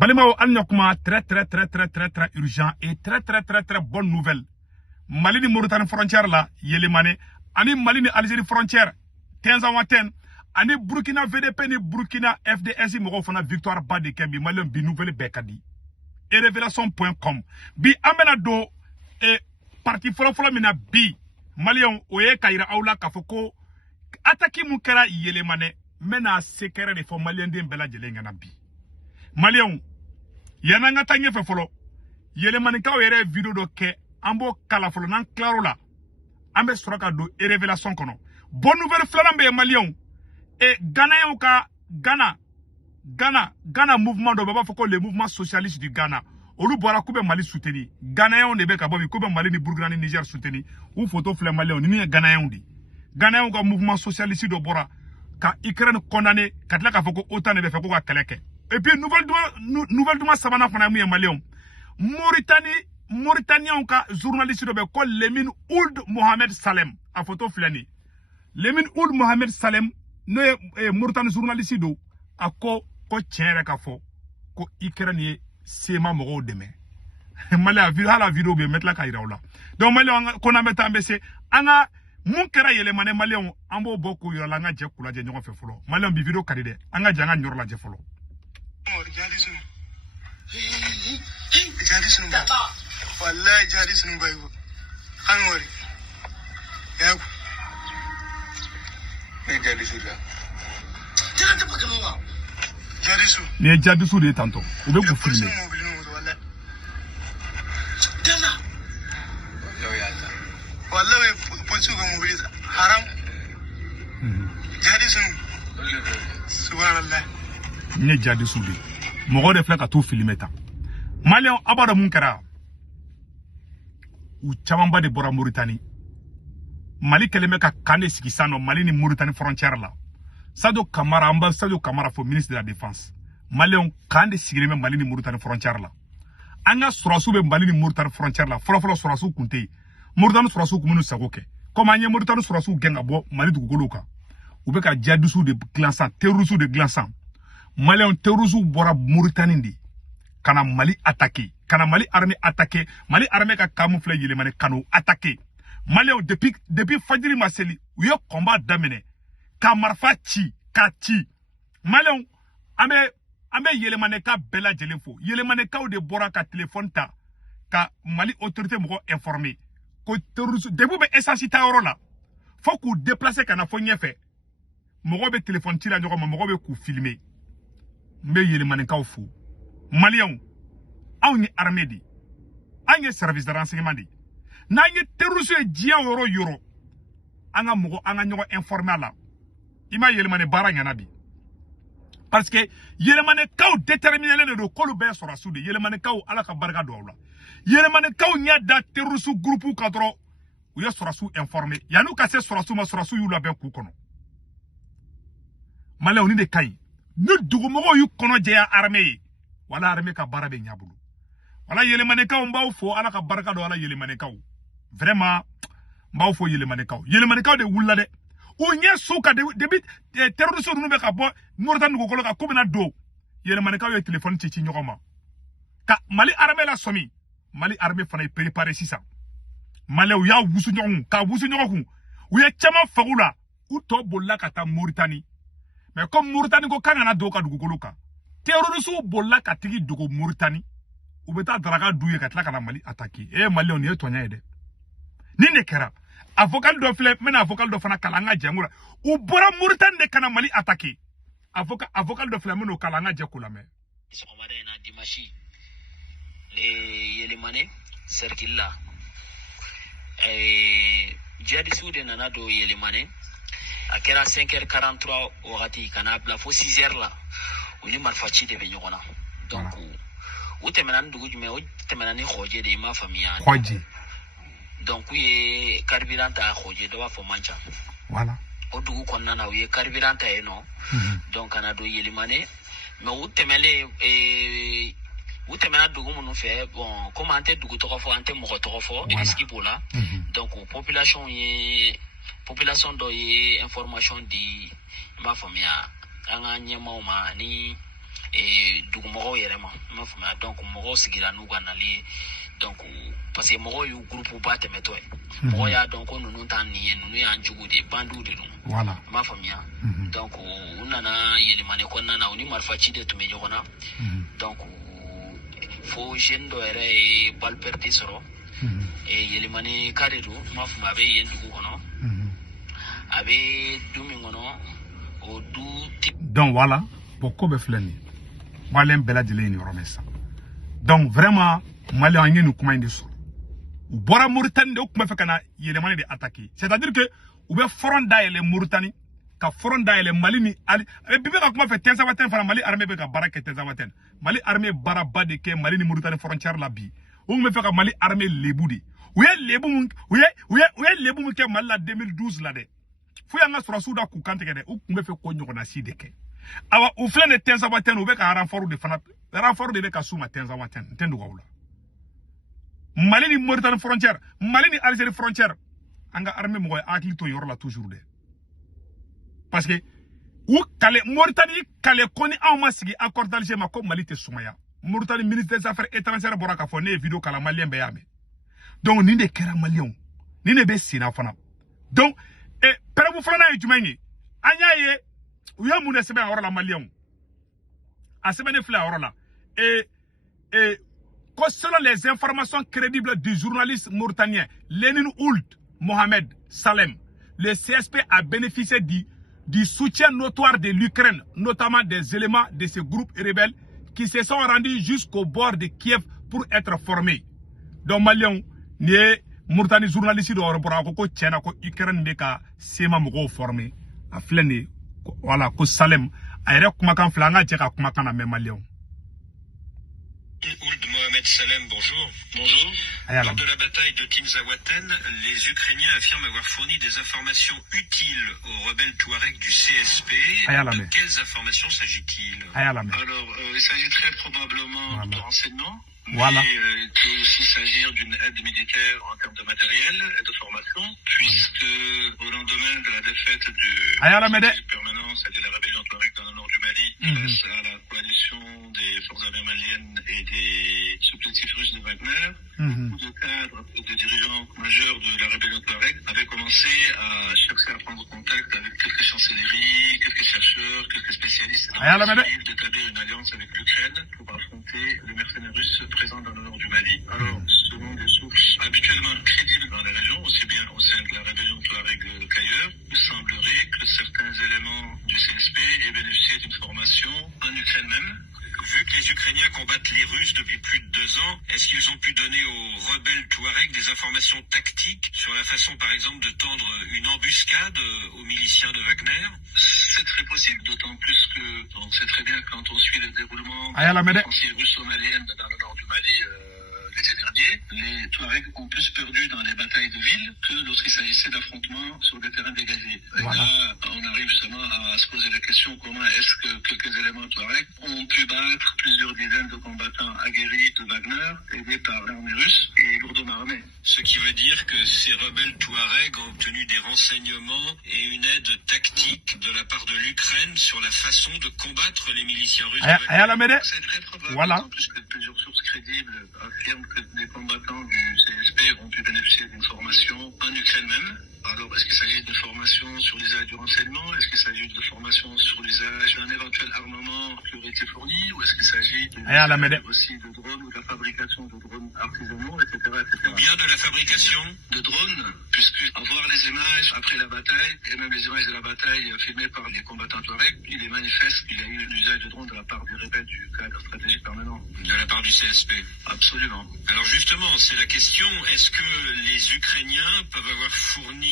Balimao Anyokuma, très urgent et très bonne nouvelle. Mali ni Mauritanie frontière là, Yelemane, ani Mali ni Algérie frontière, 15 ans ani Burkina VDP ni Burkina FDS mo fana victoire ba de Kembi, Mali bi nouvelle bekadi. Et révélation.com. Bi amena do et parti folo mina bi Malion oye kaira aula kafoko ataki mukera Yelemane mena sekere de fo Malien de bela jelenga na bi. Malion yananga tanye fe folo Yelemane ka yere video do ke ambo kala folo nan claro la ambe soroka do e révélation kono. Bonne nouvelle flamme be Malion et Ghana mouvement de baba foko le mouvement socialiste du Ghana. Olu bora kube Mali soutenir. Ghanéen de beka bobi kube Mali ni Burkina ni Niger soutenir. Ou photo fle Malion ni Ghanéen di. Ghanéen ka mouvement socialiste de bora ka Ukraine condamné katla ka foko autant de feko ka keleke. Et puis nouvelle duma sabana fana mu Malion. Mauritanien ka journaliste de be ko Lemine Ould Mohamed Salem a photo flani. Lemine Ould Mohamed Salem ne Mauritanie journaliste do ako ko tiere ka fo ko Ukraine sema mogo deme. Mali a vu la vidéo be mettre la kaira la. Donc Mali ko na meta mbese anga mun kera Yelemane Mali ambo boko yo la nga je kula je nyoko fe folo. Mali bi vidéo kadide anga janga nyor la je folo. Jadi sunu wallahi jadi sunu bayu angori yaku jadi sudah jadi pakano jadi su ne jadi su de tanto o be ku filmer dana wallahi ponchu ko mobilize haram jadi sunu subhanallah ne jadi su de mogo de flaka to filmer ta Malion abada munkara u chamamba de bora Mauritanie Mali keleme ka kane sikisano Mali ni Mauritanie frontière là Sadio Kamara ambassadeur Kamara fo ministre de la défense Malion kande sigireme Mali ni Mauritanie frontière là anga surasu be Mali ni Mauritanie frontière là folo surasu kunte Mauritanie surasu kumunu sagoke comme anya Mauritanie surasu genga bo Mali dugoloka u be ka jadusu de glaçant terrorisme de glaçant Malion terrorisme bora Mauritanie ndi kana Mali attaqué, kana Mali armée attaqué, Mali armée ka camouflé Yelemane kano attaqué. Mali depuis Fadjiri Maseli, où y a combat d'amener, ka marfa chi, ka chi. Mali ame Yelemane ka bela jelefo, Yelemane ka ou de bora ka téléphone ta, ka Mali autorité moko informé, ko terrorisme, debout be essence ta oro la, faut qu'on déplace kana fo fait. Moko be téléphone ti la nyoko moko be ku filmer. Me Yelemane ka ou fou. Malion, on est armé di, on est service de renseignement di, n'a y terrorisé dia euro, on a informé là, ima Yelemane bara nyanabi, parce que Yelemane kao déterminé le kolube sur la soude, Yelemane kao ala ka barga doula, Yelemane kao nya da terrorisé groupe kadro, ou ya sur la soude informé, yanou kase sur la soude ma sur la soude yula ben kukono, Malion ni de kai, nous dougomo yu kono dia armé. Wala armée ka bara be nyabulu wala Yelemane kaw mbaw fo ala ka baraka do wala Yelemane kaw vraiment mbaw fo Yelemane kaw de wulla de o nya suka de terroriste no be ka bo Mauritanie ko kolo ka kubina do Yelemane kaw yo téléphone ci ñokoma ka Mali armée la somi Mali armée fana préparer sisa Mali ya wusu ñokku ka wusu ñokku u ya chama fagula u to bolla ka ta Mauritanie mais comme Mauritanie ko kangana do ka dugukolo ka terroristes bolla katigi dogo Mauritanie ou beta draga douye katla kana Mali attaqué Mali on y est tonya ede ni ne kera avocat do fle mena avocat do fana kalanga jangura ou bora Mauritanie de kana Mali attaqué avocat do fle meno kalanga jakula me somare na dimashi Yelemane circula jadi soude nana do Yelemane akera 5h43 wakati kana bla fo 6h là oni marfachi de benyona donc ou temena ndugu jume ou temena ni khoje de ma famia khoje donc ye carburanta khoje do wa fo mancha voilà o dugu konna na ye carburanta eno donc ana do Yelemane mais ou temena dugu munu fe bon comment ante dugu to fo ante mo to fo eski bola donc population do ye information di ma famia anga nyema ma ni dugumɔgɔw yɛrɛ ma i m'a faamuya donc mɔgɔw sigira n'u ka nali donc parce que mɔgɔw y'u groupe ba tɛmɛtɔ ye mɔgɔw y'a dɔn ko ninnu t'an nin ye ninnu y'an jugu de bandiw de don voilà i m'a faamuya donc u nana yɛlɛmani kɔnɔna na u ni marifa ci de tun bɛ ɲɔgɔn na donc fo jeune dɔ yɛrɛ ye balle perdue sɔrɔ yɛlɛmani ka de don i m'a faamuya a bɛ yen dugu kɔnɔ a bɛ du min kɔnɔ o du donc voilà bon ko bɛ filɛ nin ye maliyɛn bɛɛ lajɛlen ye nin yɔrɔ min sisan donc vraiment maliyɛn an ye nin kuma in de sɔrɔ u bɔra Mauritanie de u tun bɛ fɛ ka na yɛlɛmani de attaquer c'est à dire que u bɛ front dayɛlɛ Mauritanie ka front dayɛlɛ Mali ni ali bi bɛ ka kuma fɛ Tinzawatène fana Mali armée bɛ ka baara kɛ Tinzawatène Mali armée baaraba de kɛ Mali ni Mauritanie frontière la bi u tun bɛ fɛ ka Mali armée lebu de u ye lebu mun kɛ Mali la 2012 la dɛ fo y'an ka sɔrɔsiw da k'u kantigɛ dɛ u tun bɛ fɛ ko ɲɔgɔnna si de kɛ awa u filɛ nin Tinzawatène u bɛ ka renfort de bɛ ka s'u ma Tinzawatène n tɛ dogo aw la Mali ni Mauritanie frontière Mali ni Algérie frontière an ka armée mɔgɔ ye hakili to yɔrɔ la toujours dɛ parce que u kale Mauritanie kale ko ni anw ma sigi accord d'Alger ma ko Mali tɛ sumaya Mauritanie ministre des affaires étrangères bɔra k'a fɔ ne ye vidéo kala maliyɛn bɛɛ y'a mɛn donc nin de kɛra maliyɛnw nin de bɛ senna fana donc pɛrɛbu filanan ye jumɛn ye an y'a ye u ye mun de sɛbɛn a yɔrɔ la maliyɛnw a sɛbɛnnen filɛ a yɔrɔ la que selon les informations crédibles du journaliste mauritanien Lénine Ould Mohamed Salem, le CSP a bénéficié du soutien notoire de l'Ukraine, notamment des éléments de ce groupe rebelle qui se sont rendus jusqu'au bord de Kiev pour être formés. Donc, Maliens, ni Mauritanie journaliste de Orobora, ko Tchèna, ko Ukraine de ka sema mogo formé, a flene, voilà, ko Salem, a yere kumakan flanga djeka kumakan na même Maliens. Ould Mohamed Salem, bonjour. Bonjour. Lors de la bataille de Tinzawatène, les Ukrainiens affirment avoir fourni des informations utiles aux rebelles Touaregs du CSP. De quelles informations s'agit-il? Alors, il s'agit très probablement de renseignements. Voilà. Mais il peut aussi s'agir d'une aide militaire en termes de matériel et de formation, puisque au lendemain de la défaite du permanent, c'est-à-dire la rébellion Touareg dans le nord du Mali, face à la coalition des forces armées maliennes et des supplétifs russes de Wagner, beaucoup de cadres et de dirigeants majeurs de la rébellion Touareg avaient commencé à chercher à prendre contact avec quelques chancelleries, quelques chercheurs, quelques spécialistes, d'établir une alliance avec l'Ukraine pour affronter le mercenaire russe présent dans le nord du Mali. Alors, selon des sources habituellement crédibles dans la région, aussi bien au sein de la rébellion Touareg qu'ailleurs, il semblerait que certains éléments du CSP aient bénéficié d'une formation en Ukraine même. Vu que les Ukrainiens combattent les Russes depuis plus de 2 ans, est-ce qu'ils ont pu donner aux rebelles Touareg des informations tactiques sur la façon, par exemple, de tendre une embuscade aux miliciens de Wagner? C'est très possible, d'autant plus que on sait très bien quand on suit le déroulement de l'offensive russo-malienne dans le nord du Mali l'été dernier, les Touaregs ont plus perdu dans les batailles de ville que lorsqu'il s'agissait d'affrontements sur des terrains dégagés. Et là, on arrive justement à se poser la question comment est-ce que quelques éléments Touaregs ont pu battre plusieurs dizaines de combattants aguerris de Wagner, aidés par l'armée russe et lourdement armés. Ce qui veut dire que ces rebelles Touaregs ont obtenu des renseignements et une aide tactique de la part de l'Ukraine sur la façon de combattre les miliciens russes. C'est très probable, d'autant plus que plusieurs sources crédibles affirment que des combattants du CSP ont pu bénéficier d'une formation en Ukraine même. Alors, est-ce qu'il s'agit de formation sur l'usage du renseignement? Est-ce qu'il s'agit de formation sur l'usage d'un éventuel armement qui aurait été fourni? Ou est-ce qu'il s'agit aussi de drones ou de la fabrication de drones artisanaux, etc., etc. Ou bien de la fabrication de drones, puisque avoir les images après la bataille, et même les images de la bataille filmées par les combattants Touareg, il est manifeste qu'il y a eu l'usage de drones de la part des rebelles du cadre stratégique permanent. De la part du CSP? Absolument. Alors justement, c'est la question, est-ce que les Ukrainiens peuvent avoir fourni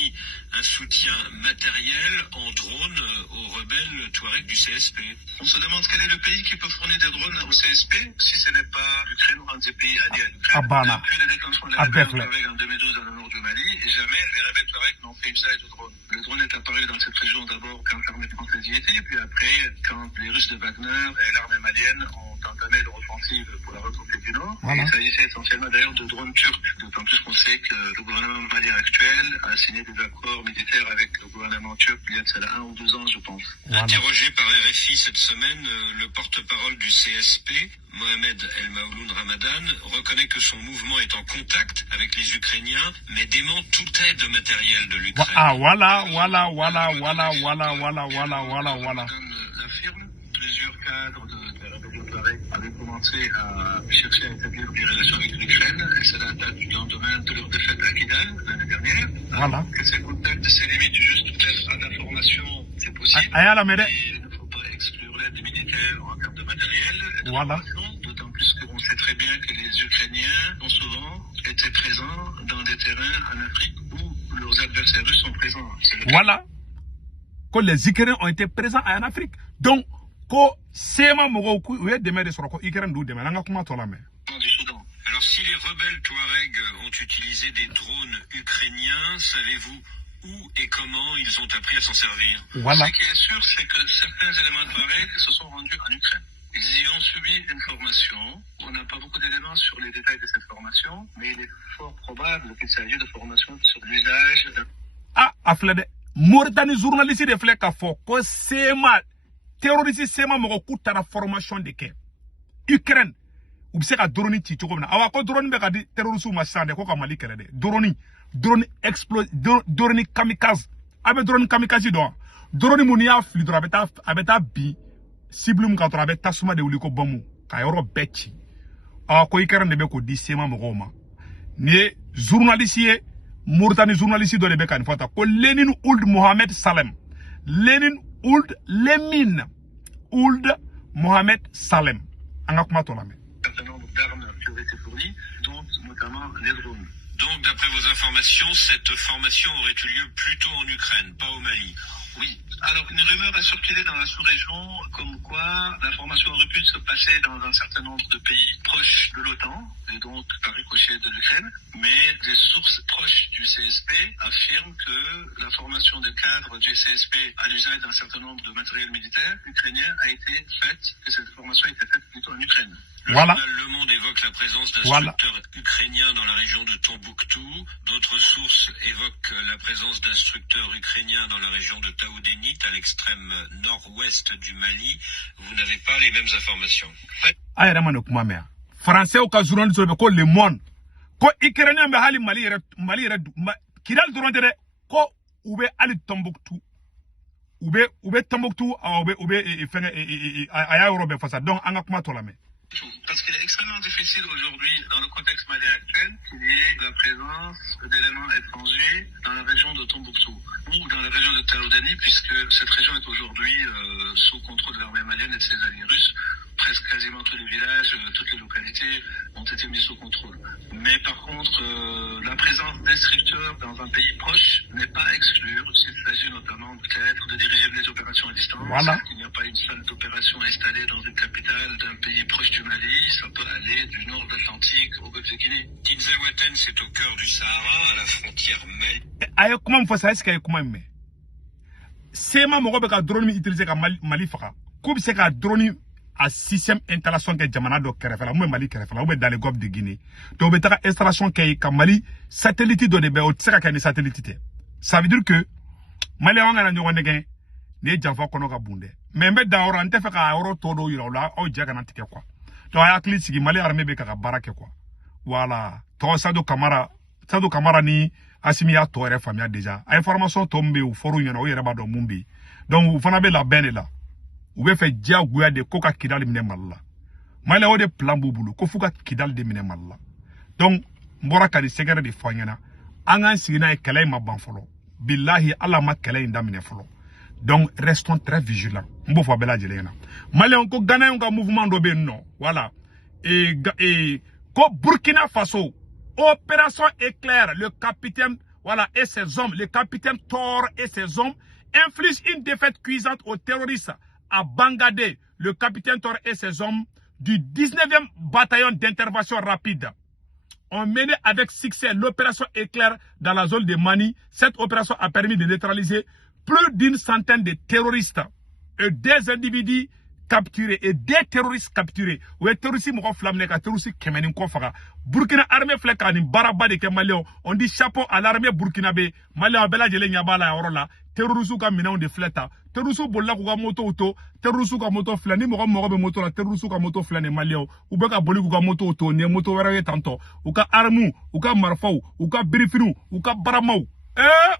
un soutien matériel en drone aux rebelles Touareg du CSP? On se demande quel est le pays qui peut fournir des drones au CSP, si ce n'est pas l'Ukraine ou un des pays alliés à l'Ukraine. Depuis le déclenchement de la rébellion Touareg en 2012 dans le nord du Mali, et jamais les rebelles Touareg n'ont fait usage de drones. Le drone est apparu dans cette région d'abord quand l'armée française y était, puis après quand les Russes de Wagner et l'armée malienne ont entamé leur offensive pour la reconquête du Nord. Voilà. Il s'agissait essentiellement d'ailleurs de drones turcs, d'autant plus qu'on sait que le gouvernement malien actuel a signé des accords militaires avec le gouvernement turc il y a de cela 1 ou 2 ans, je pense. Voilà. Interrogé par RFI cette semaine, le porte-parole du CSP, Mohamed El Maouloun Ramadan, reconnaît que son mouvement est en contact avec les Ukrainiens, mais dément toute aide matérielle de l'Ukraine. Ah, voilà. L'affirme, plusieurs cadres de la rébellion Touareg avaient commencé à chercher à établir des relations avec l'Ukraine, et cela date du lendemain de leur défaite à Kidal l'année dernière. Voilà. Que ces contacts se limitent juste peut-être à l'information, c'est possible. Et il ne faut pas exclure l'aide militaire en termes de matériel. Voilà. D'autant plus qu'on sait très bien que les Ukrainiens ont souvent été présents dans des terrains en Afrique où leurs adversaires russes sont présents. Voilà. Que les Ukrainiens ont été présents en Afrique. Donc, ko sema mogo ku we demande sur ko Ukraine du demande nga kuma tola me. Du Soudan. Alors si les rebelles Touaregs ont utilisé des drones ukrainiens, savez-vous où et comment ils ont appris à s'en servir? Voilà. Ce qui est sûr, c'est que certains éléments Touareg se sont rendus en Ukraine. Ils y ont subi une formation. On n'a pas beaucoup d'éléments sur les détails de cette formation, mais il est fort probable qu'il s'agit de formation sur l'usage d'un... Ah, aflade. Mauritanie journaliste de flek a fort ko sema terroriste sema mogo ku tara formation de ke. Ukraine ou se ka drone ti cogo na awa ko drone be ka di terroriste ma sande ko ka Mali kele de. Drone explode drone kamikaze. Abe drone kamikaze do. Drone mun ya fli do abeta bi cible mun ka to abeta suma de wuli ko bomu ka yoro becci. Awa ko Ukraine de be ko di sema mogo ma. Ni journaliste Mauritanie journaliste do de be kan fata ko Lenin Ould Mohamed Salem. Lenin Ould Mohamed Salem. Anga kuma to la me. Un certain nombre d'armes qui auraient été fournies, dont notamment les drones. Donc, d'après vos informations, cette formation aurait eu lieu plutôt en Ukraine, pas au Mali. Oui. Alors, une rumeur a circulé dans la sous-région comme quoi la formation aurait pu se passer dans un certain nombre de pays proches de l'OTAN, et donc par ricochet de l'Ukraine. Mais des sources proches du CSP affirment que la formation des cadres du CSP à l'usage d'un certain nombre de matériel militaire ukrainien a été faite, que cette formation a été faite plutôt en Ukraine. Le journal Le Monde évoque la présence d'instructeurs ukrainiens dans la région de Tombouctou. D'autres sources évoquent la présence d'instructeurs ukrainiens dans la région de Taoudénit, à l'extrême nord-ouest du Mali. Vous n'avez pas les mêmes informations. Français au cas journaliste ko Le Monde ko Ukrainien be hali Mali kidal durante ko ube ali Tombouctou ube Tombouctou ube aya Europe fasa donc anga kuma tolame. Parce qu'il est extrêmement difficile aujourd'hui, dans le contexte malien actuel, qu'il y ait la présence d'éléments étrangers dans la région de Tombouctou ou dans la région de Taoudéni, puisque cette région est aujourd'hui sous contrôle de l'armée malienne et de ses alliés russes. Presque quasiment tous les villages, toutes les localités ont été mis sous contrôle. Mais par contre, la présence d'instructeurs dans un pays proche n'est pas exclue, s'il s'agit notamment peut-être de diriger des opérations à distance. Voilà. Il n'y a pas une salle d'opération installée dans une capitale d'un pays proche du Mali, ça peut aller du nord de l'Atlantique au golfe de Guinée. Tinzaouaten, c'est au cœur du Sahara, à la frontière Mali. Ayo comment faut ça est-ce qu'il y a comment mais c'est ma mogo be ka drone utiliser ka Mali faka. Ko bi se ka drone à système installation que jamana do kerefela mo Mali kerefela ou dans le golfe de Guinée to be ta installation que ka Mali satellite do de be o tsaka ka ni satellite. Ça veut dire que Mali wanga na nyogo ndegen ne janfa kono ka bunde mais mbe da oro ante faka oro to do yiro la o jaga na tike quoi to aya kli sigi Mali armée be ka barake quoi voilà to Sadou Camara ni Assimi a to re famia déjà information tombe ou foru nyana o yere ba do mumbi donc vous fana be la bene là ou be fait dia guya de koka kidal mine malla Mali o de plan bubulu ko fuka kidal de mine malla donc mbora ka di segere de fanyana angan sigina e kala ma banfolo billahi Allah ma kala inda mine folo donc restons très vigilants mbo fo bela jelena Mali on ko Ghana on ka mouvement do be non voilà et ko Burkina Faso opération éclair le capitaine voilà et ses hommes le capitaine Thor et ses hommes infligent une défaite cuisante aux terroristes à Bangadé. Le capitaine Thor et ses hommes du 19e bataillon d'intervention rapide ont mené avec succès l'opération éclair dans la zone de Mani. Cette opération a permis de neutraliser plus d'une centaine de terroristes et des individus capturés et des terroristes capturés. Ou terroristes moko flamne ka terroristes kemeni ko faga. Burkina armée flek ani baraba de ke Malien. On dit chapeau à l'armée burkinabé. Malien bela jele nyabala yorola. Terroristes ka mina on de fleta. Terroristes bolla ko ka moto auto. Terroristes ka moto flani moko be moto la terroristes ka moto flani Malien. Ou be ka boli ko ka moto auto ne moto wera tanto. Ou ka armu, ou ka marfau, ou ka birifinu, ou ka baramau.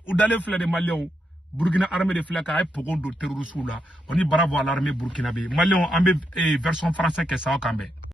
Ou d'aller flani Malien. Burkina armée de flaka ay pogon do terroristes là on dit bravo à l'armée burkinabé Malien ambe version française que ça kambe